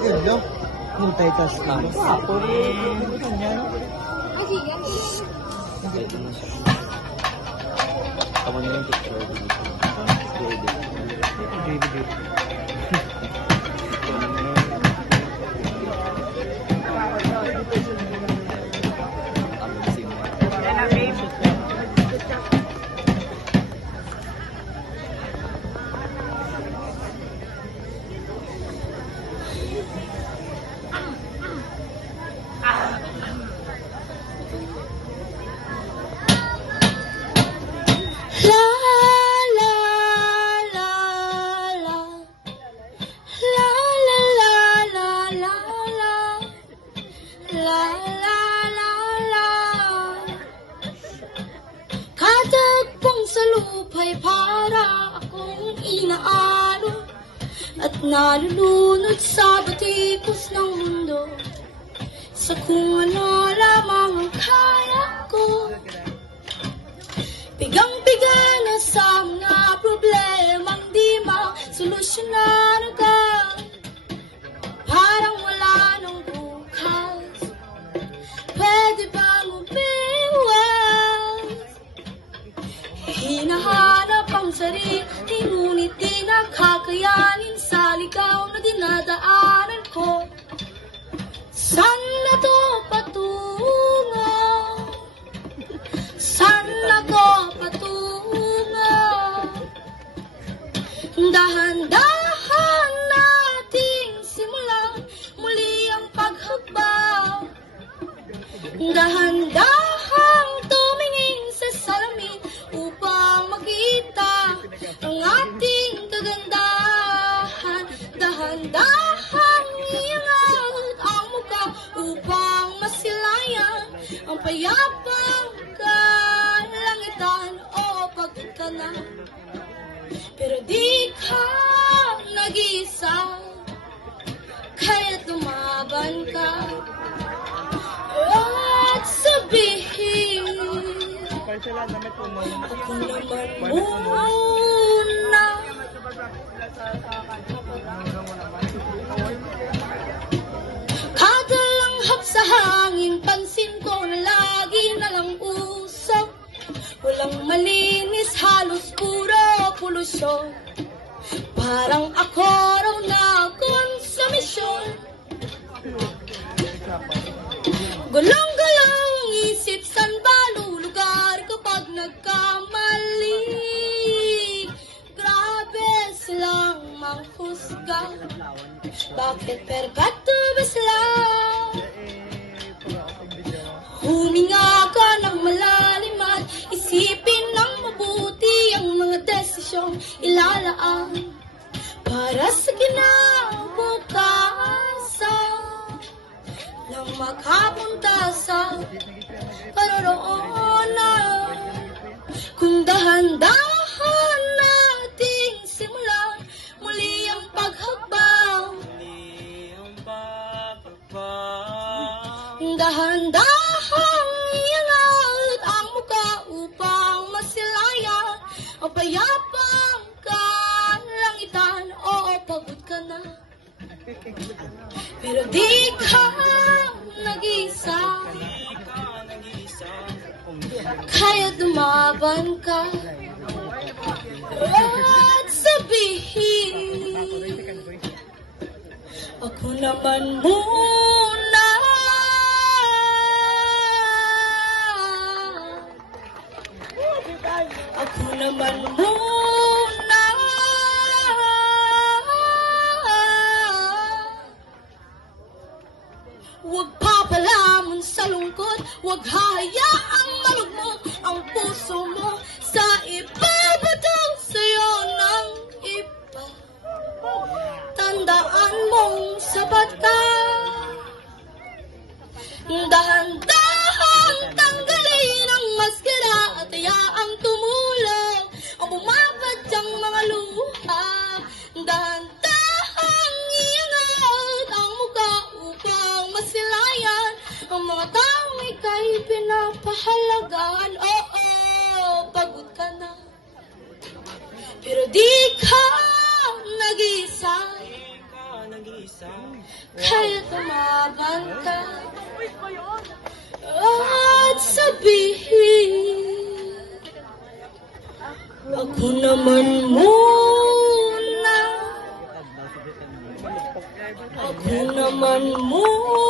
Yun lang. Multitasking. Apo rin. Pwede na siya. Ako na yung picture dito. Pwede. Katagpong sa lupa'y para akong inaano at nalulunod sa batikos ng mundo sa kung ano lamang ang kaya ko. Pigang-piga na sa mga problemang di masolusyonan agad. Parang wala nang bukas. Pwede bang umiwas? Hinahanap ang sarili, ngunit di nakakayanin sa ligaw na dinadaanan ko. Saan na to patungo? Saan na to patungo? Dahan-dahan nating simulan muli ang paghagbaw. Dahan-dahang tumingin sa salamin upang makita ang ating kagandahan. Dahan-dahang iangat ang mukha upang masilayan ang payapang kalangitan o pagkana. Pero di ka nag-iisa, kaya't lumaban ka at sabihin, ako naman muna. Kada langhap sa hangin, pansin ko na lagi na lang usap. Walang malinis, halos puro polusyon. Parang ako raw na konsumisyon. Gulong-gulaw ang isip, saan ba lulugar kapag nagkamali? Grabe silang manghusga. Bakit perkato ba sila? Huminga ka ng malalim at isipin ng mabuti ang mga desisyong ilalaan para sa kinabukasan nang makapunta sa karoroonan. Kung dahan-dahan nating simulan muli ang paghagbaw. Dahan-dahang iangat ang mukha upang masilayan ang payapang kalangitan. Oo, pagod ka na, pero di ka nag-isa, kaya't lumaban ka at sabihin, ako naman muna. Ako naman muna. Huwag papalamon sa lungkot, huwag hayaang malugmok ang puso mo sa ibabatang sa'yo ng iba. Tandaan mong sapat ka. Dahan-dahang tanggalin ang maskara at hayaang tumulong ang bumabadyang mga luha. Dahan-dahang iangat ang mukha upang masilayan ang mga taong ika'y pinapahalagaan. Oo, pagod ka na, pero di ka nag-iisa, Kaya tumagan ka at sabihin, ako naman muna, ako naman muna.